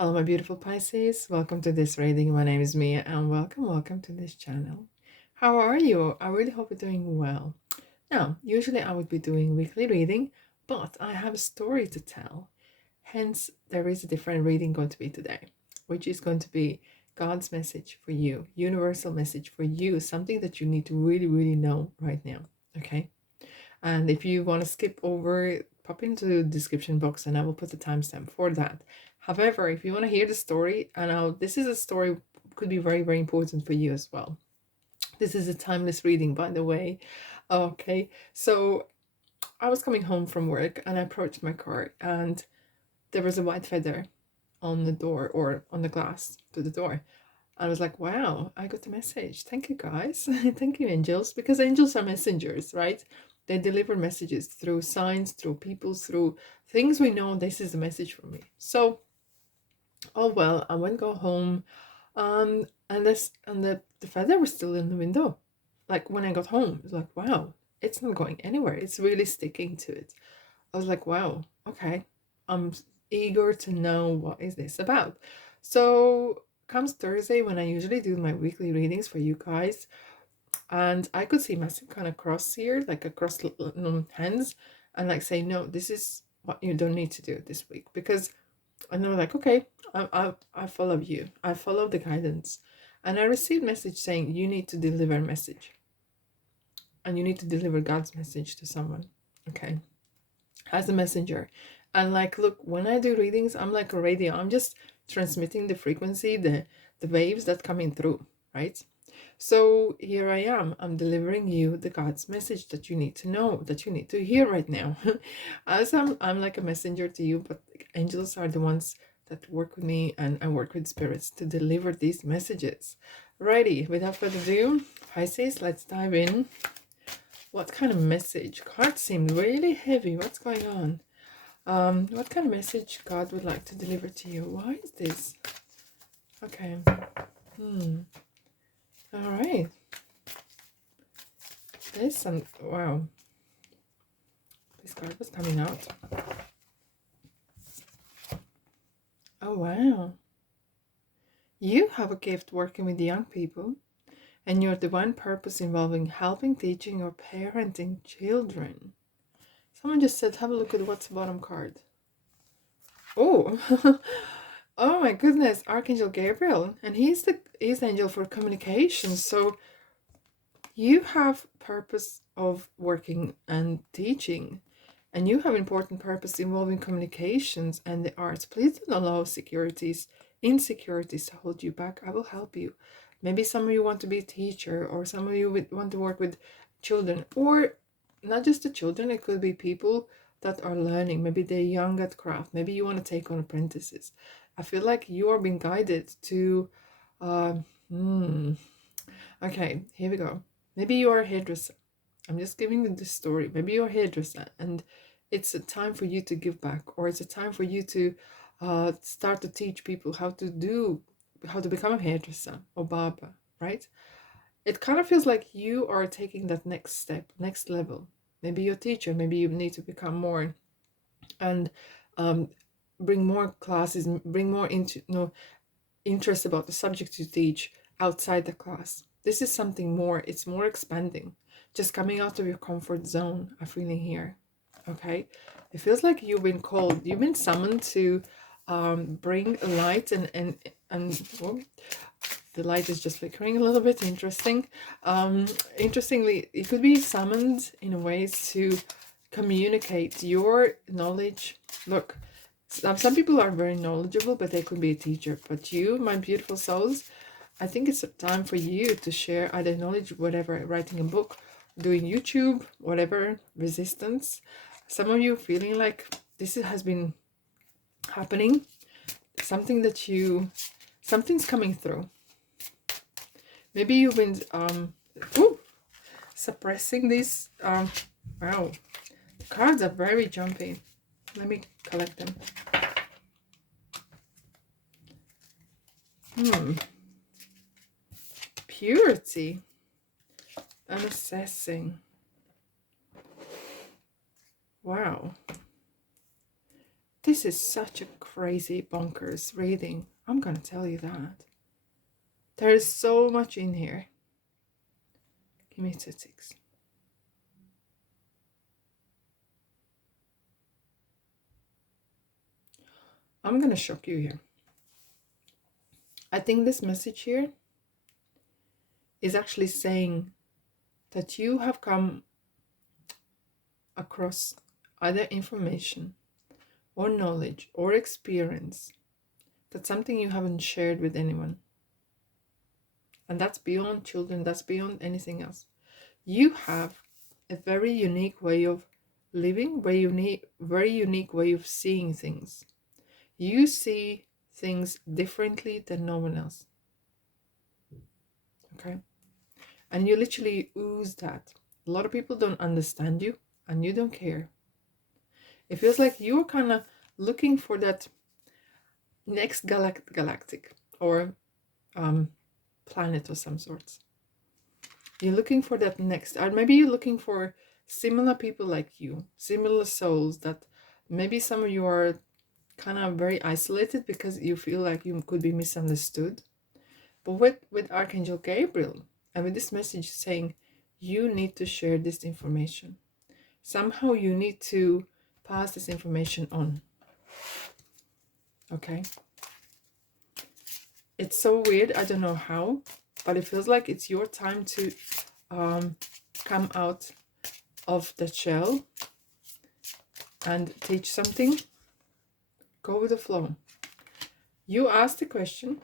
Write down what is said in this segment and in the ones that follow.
Hello, my beautiful Pisces. Welcome to this reading. My name is Mia, and welcome to this channel. How are you? I really hope you're doing well. Now, usually I would be doing weekly reading, but I have a story to tell. Hence, there is a different reading going to be today, which is going to be God's message for you, universal message for you, something that you need to really know right now. Okay? And if you want to skip over, pop into the description box and I will put the timestamp for that. However, if you want to hear the story, and this is a story could be very important for you as well. This is a timeless reading, by the way. Okay, so I was coming home from work and I approached my car and there was a white feather on the door or on the glass to the door. I was like, wow, I got the message. Thank you, guys. Thank you, angels, because angels are messengers, right? They deliver messages through signs, through people, through things we know. This is a message from me. So, oh well, I went go home, and the feather was still in the window. Like when I got home, it was like, wow, it's not going anywhere. It's really sticking to it. I was like, wow, okay. I'm eager to know what is this about. So comes Thursday when I usually do my weekly readings for you guys, and I could see massive kind of cross here, like across hands, and like say, no, this is what you don't need to do this week because and I'm like, okay, I follow you. I follow the guidance. And I received message saying you need to deliver a message. And you need to deliver God's message to someone. Okay. As a messenger. And like, look, when I do readings, I'm like a radio. I'm just transmitting the frequency, the waves that come in through, right? So here I am. I'm delivering you the God's message that you need to know, that you need to hear right now. As I'm like a messenger to you, but angels are the ones that work with me, and I work with spirits to deliver these messages. Righty, without further ado, Pisces, let's dive in. What kind of message? Cards seem really heavy. What's going on? What kind of message God would like to deliver to you? Why is this? Okay. All right. There's some, wow. This card was coming out. Oh, wow. You have a gift working with young people, and your divine purpose involving helping, teaching, or parenting children. Someone just said, have a look at what's the bottom card. Oh, oh my goodness, Archangel Gabriel, and he's the angel for communication. So you have purpose of working and teaching, and you have important purpose involving communications and the arts. Please don't allow insecurities to hold you back. I will help you. Maybe some of you want to be a teacher, or some of you want to work with children, or not just the children. It could be people that are learning. Maybe they're young at craft. Maybe you want to take on apprentices. I feel like you are being guided to okay, here we go. Maybe you are a hairdresser. I'm just giving you this story. Maybe you're a hairdresser and it's a time for you to give back, or it's a time for you to start to teach people how to become a hairdresser or barber, right? It kind of feels like you are taking that next step, next level. Maybe you're a teacher, maybe you need to become more and bring more classes, bring more interest about the subject you teach outside the class. This is something more, it's more expanding, just coming out of your comfort zone. I'm feeling here. Okay, it feels like you've been called, you've been summoned to bring light and well, the light is just flickering a little bit. Interesting. Interestingly, it could be summoned in a way to communicate your knowledge. Look, some people are very knowledgeable, but they could be a teacher. But you, my beautiful souls, I think it's a time for you to share either knowledge, whatever, writing a book, doing YouTube, whatever, resistance. Some of you feeling like this has been happening, something's coming through. Maybe you've been suppressing this. Wow, the cards are very jumpy. Let me collect them. Purity and assessing. Wow. This is such a crazy bonkers reading. I'm gonna tell you that. There is so much in here. Give me 2 ticks. I'm gonna shock you here. I think this message here is actually saying that you have come across either information or knowledge or experience that's something you haven't shared with anyone. And that's beyond children, that's beyond anything else. You have a very unique way of living, very unique way of seeing things. You see things differently than no one else. Okay? And you literally ooze that. A lot of people don't understand you, and you don't care. It feels like you're kind of looking for that next galactic or planet of some sorts. You're looking for that next, or maybe you're looking for similar people like you, similar souls that maybe some of you are kind of very isolated because you feel like you could be misunderstood. But with Archangel Gabriel and with this message saying you need to share this information. Somehow you need to pass this information on. Okay? It's so weird, I don't know how, but it feels like it's your time to come out of the shell and teach something. Go with the flow. You asked the question,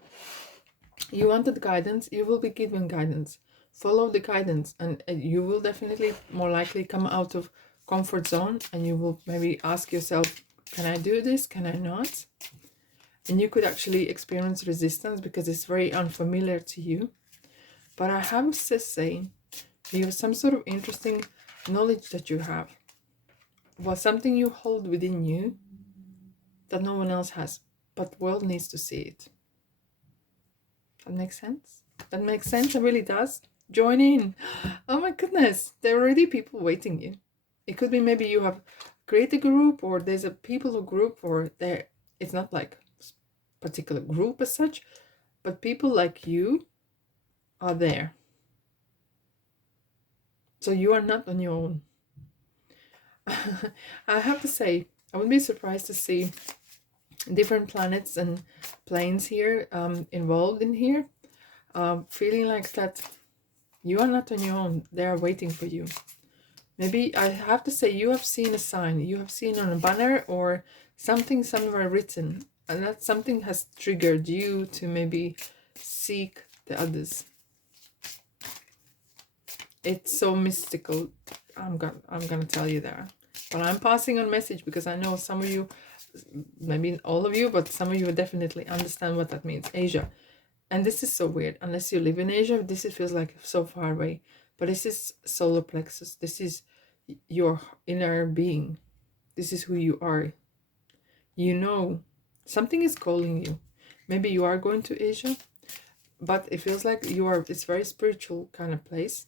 you wanted guidance, you will be given guidance. Follow the guidance, and you will definitely more likely come out of comfort zone, and you will maybe ask yourself, can I do this, can I not? And you could actually experience resistance because it's very unfamiliar to you. But I have to say, you have some sort of interesting knowledge that you have, well, something you hold within you that no one else has, but the world needs to see it. That makes sense? That makes sense, it really does. Join in. Oh my goodness, there are already people waiting you. It could be maybe you have created a group, or there's a people group, or there it's not like particular group as such, but people like you are there. So you are not on your own. I have to say, I wouldn't be surprised to see different planets and planes here involved in here, feeling like that you are not on your own. They are waiting for you. Maybe I have to say you have seen a sign, you have seen on a banner or something somewhere written, and that something has triggered you to maybe seek the others. It's so mystical. I'm gonna tell you that. But I'm passing on message because I know some of you, maybe all of you, but some of you definitely understand what that means. Asia. And this is so weird. Unless you live in Asia, this feels like so far away. But this is solar plexus. This is your inner being. This is who you are. You know, something is calling you. Maybe you are going to Asia, but it feels like you are, it's very spiritual kind of place.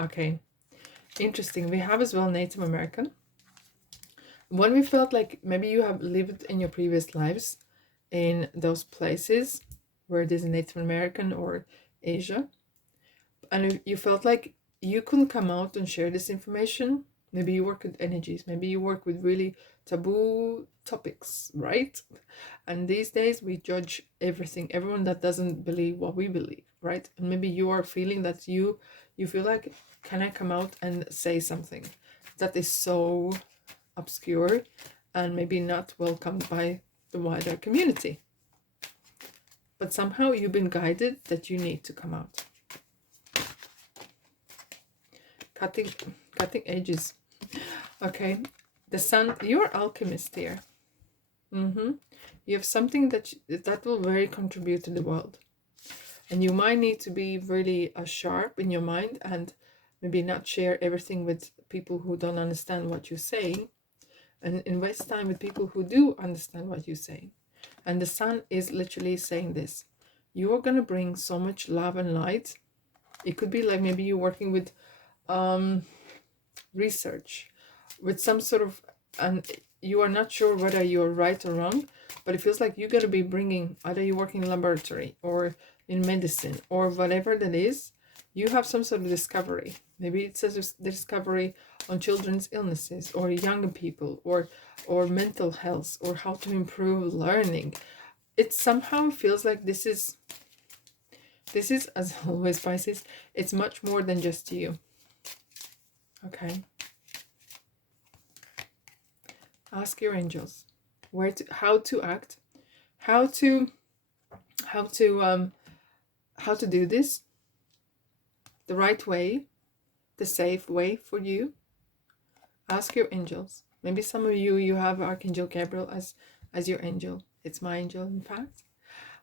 Okay. Interesting. We have as well Native American. When we felt like maybe you have lived in your previous lives in those places where there's a Native American or Asia, and you felt like you couldn't come out and share this information, maybe you work with energies, maybe you work with really taboo topics, right? And these days we judge everyone that doesn't believe what we believe, right? And maybe you are feeling that you feel like, can I come out and say something that is so obscure and maybe not welcomed by the wider community, but somehow you've been guided that you need to come out. Cutting edges. Okay, the sun, you're alchemist here. You have something that will very contribute to the world, and you might need to be really sharp in your mind and maybe not share everything with people who don't understand what you're saying, and invest time with people who do understand what you're saying. And the sun is literally saying this: you are going to bring so much love and light. It could be like maybe you're working with research, with some sort of, and you are not sure whether you're right or wrong, but it feels like you're going to be bringing, either you work in a laboratory or in medicine or whatever that is, you have some sort of discovery. Maybe it's a discovery on children's illnesses or young people, or mental health, or how to improve learning. It somehow feels like this is, as always, Pisces, it's much more than just you. Okay. Ask your angels how to act, how to do this the right way, the safe way for you. Ask your angels. Maybe some of you have Archangel Gabriel as your angel. It's my angel, in fact.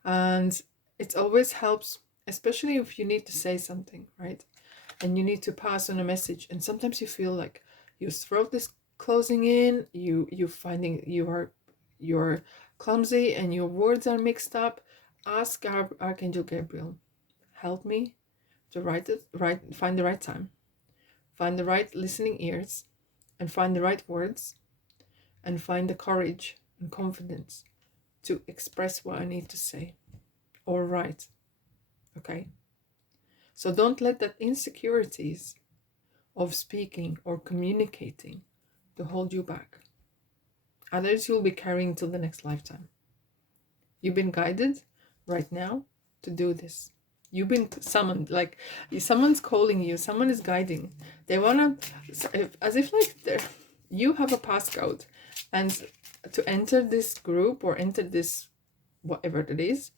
And it always helps, especially if you need to say something, right? And you need to pass on a message. And sometimes you feel like your throat is closing in, you finding you're clumsy and your words are mixed up. Ask Archangel Gabriel, help me to find the right time, find the right listening ears, and find the right words, and find the courage and confidence to express what I need to say or write. Okay? So don't let that insecurities of speaking or communicating to hold you back. Others you'll be carrying till the next lifetime. You've been guided right now to do this. You've been summoned, like someone's calling you, someone is guiding. They wanna, as if like you have a passcode, and to enter this group or enter this whatever it is,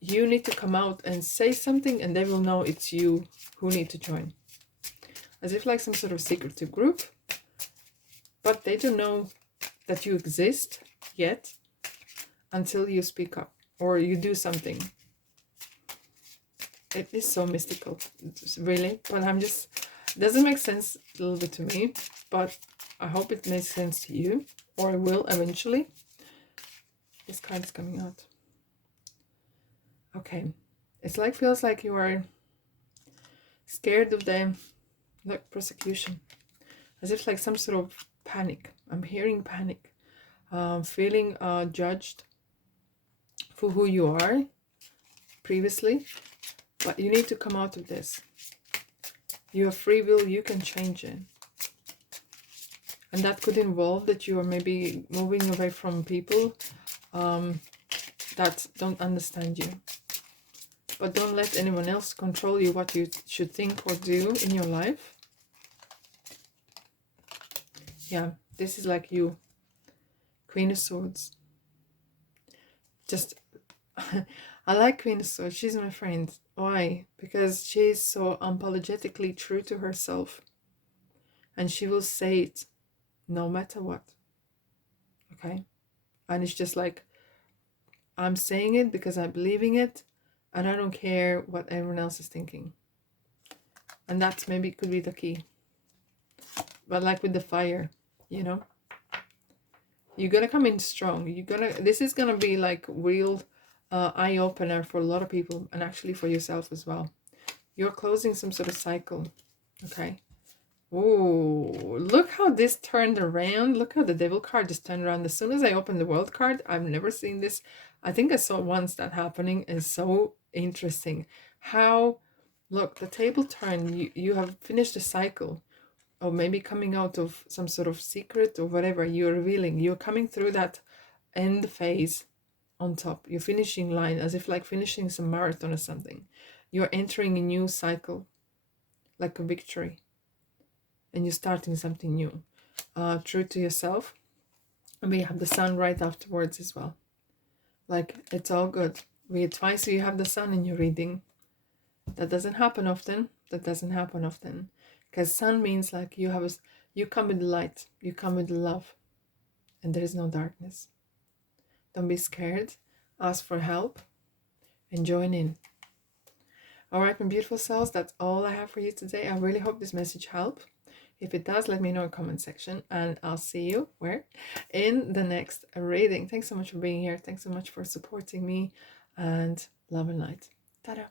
you need to come out and say something, and they will know it's you who need to join. As if like some sort of secretive group, but they don't know that you exist yet until you speak up or you do something. It is so mystical, really, but doesn't make sense a little bit to me, but I hope it makes sense to you, or it will eventually. This card is coming out. Okay, it's like, feels like you are scared of the persecution, as if like some sort of panic. I'm hearing panic, feeling judged for who you are previously, but you need to come out of this. You have free will, you can change it. And that could involve that you are maybe moving away from people that don't understand you. But don't let anyone else control you, what you should think or do in your life. Yeah, this is like you. Queen of Swords. Just, I like Queen of Swords. She's my friend. Why? Because she's so unapologetically true to herself. And she will say it no matter what. Okay? And it's just like, I'm saying it because I believe in it, and I don't care what everyone else is thinking. And that's maybe could be the key. But like with the fire, you know, you're gonna come in strong. This is gonna be like real eye-opener for a lot of people, and actually for yourself as well. You're closing some sort of cycle. Okay. Oh, look how this turned around. Look how the Devil card just turned around. As soon as I opened the World card, I've never seen this. I think I saw once that happening. It's so interesting. How, look, the table turned. You have finished a cycle. Or maybe coming out of some sort of secret or whatever you're revealing. You're coming through that end phase on top. You're finishing line, as if like finishing some marathon or something. You're entering a new cycle, like a victory. And you're starting something new. True to yourself. And we have the sun right afterwards as well. Like, it's all good. Twice you have the sun in your reading. That doesn't happen often. Because sun means like you come with light, you come with love, and there is no darkness. Don't be scared. Ask for help and join in. All right, my beautiful souls, that's all I have for you today. I really hope this message helped. If it does, let me know in the comment section, and I'll see you where? In the next reading. Thanks so much for being here. Thanks so much for supporting me, and love and light. Ta-da.